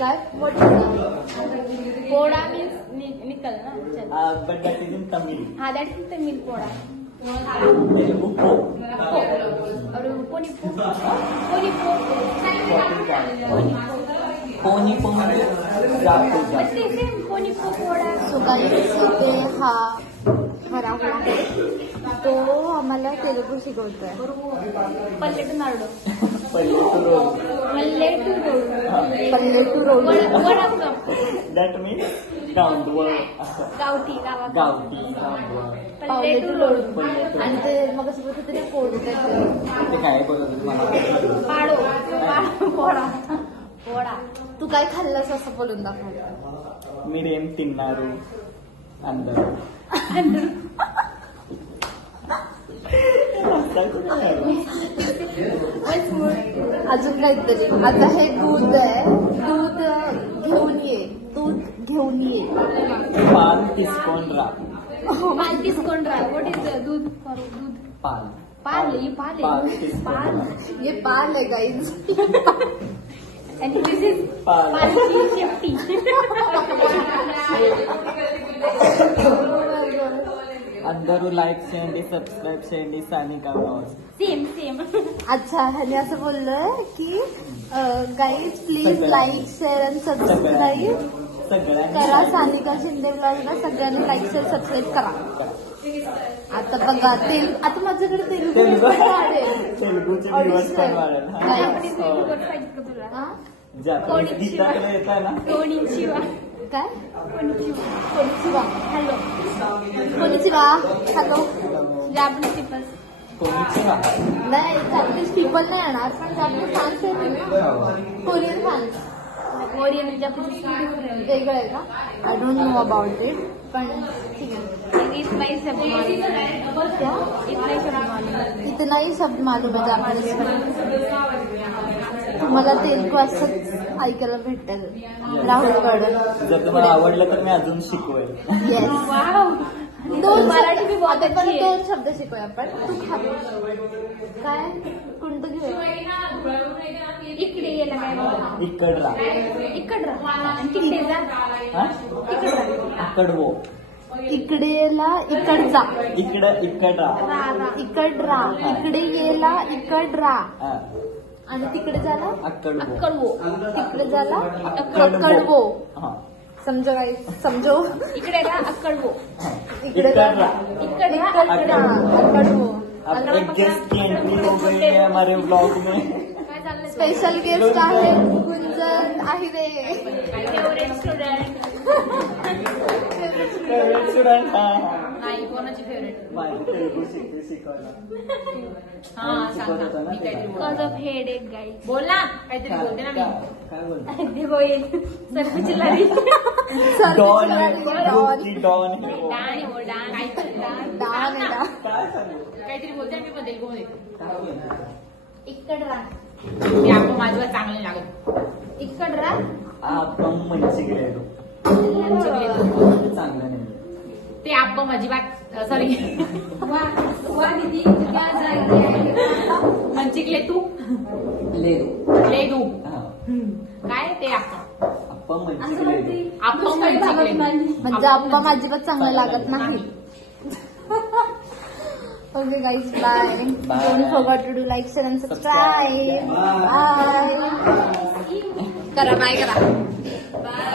काय पोड़ा मीन्स निकल ना. But that is in Tamil. हाँ that is Tamil Poda. Telugu po. और पोनीपो पोनीपो पोनीपो म्हणजे जातो पोनीपो पोड़ा. सो गाइस इथे हा हरावला आहे तो आम्हाला तेलुगू शिकवतोय. पल्लेटू नारळो पल्लेटू रोड दॅट मीन्स गावठी गावठी पल्लेटू रोड. आणि ते मग असं बोलत तरी पोळू ते काय बोलत मला पाडो पोळा पोळा. तू काय खाल्लंस असं बोलून दाखव. मीडियम तिन्नारू अंदर अजून काहीतरी. आता हे दूध आहे. दूध घेऊन ये. पान तिसकोन रा. पाल तिसकोन रा. व्हॉट इज दूध फॉर दूध. पाल पाल ये पाल है गाइस. And this is पालकी शेपटी. अंदरू लाईक शेंडी सबस्क्राईब शेंडी सानिका ब्लॉग्स. सेम. अच्छा ह्याने असं बोललंय की guys please like share and subscribe करा. सानिका शिंदे ब्लॉगला सगळ्यांनी लाईक शेअर सबस्क्राईब करा. आता बघा आता माझ्याकडे तेलुगू तेलुगूचे दिवस पण वाढेल. गीताकडे येत आहे ना. काय कोणीचिवा हॅलो कोणीचिवा हॅलो. जापनीज पीपल नाही जापनीज पीपल नाही येणार पण जापनीज फॅन्स आहेत. Korean fans. कोरियन जापनीज वेगळं आहे का. I don't know about it पण ठीक है. इतना ही शब्द मालूम है जापनीज. मला तेलुगू असंच ऐकायला भेटेल राहुलकडून. जर तुम्हाला आवडलं तर मी अजून शिकवेल. दोन शब्द शिकूया आपण. तू खातो काय कोणतं घेऊया. इकडे येला काय इकडरा इकडवो इकडे येला इकडचा इकडरा इकडे येला इकडरा. आणि तिकडे झाला अक्कडवो. तिकडे झाला अक्कडवो. समजो काय समजो. इकडे अक्कडवो इकडे अक्कडवो. एक गेस्ट की एंट्री हो गई है हमारे ब्लॉग में. स्पेशल गेस्ट आहे गुंजन आहिरे. Favourite student. नाही कोणाची फेवरेट. माझी तेलुगू शिकवायला. Because of headache guys. बोल ना काहीतरी बोलते ना मी. काय बोलतो ते होईल सर्व चिल्लारी. डॉन काहीतरी बोलते मी पण तेलुगूमध्ये. इकडरा मी आपण माझ्यावर चांगले लागत. इकडरा आपण मंचिकलेलो चांगलं नाही. ते आपण अजिबात सॉरी मंचिकले तू लेदू काय ते आपण मंचिकलेलो. आपण मंचिकले म्हणजे आप्पा अजिबात चांगलं लागत नाही. Okay guys, bye. Don't forget to do like, share and subscribe. Bye. Kara bye kara. Bye.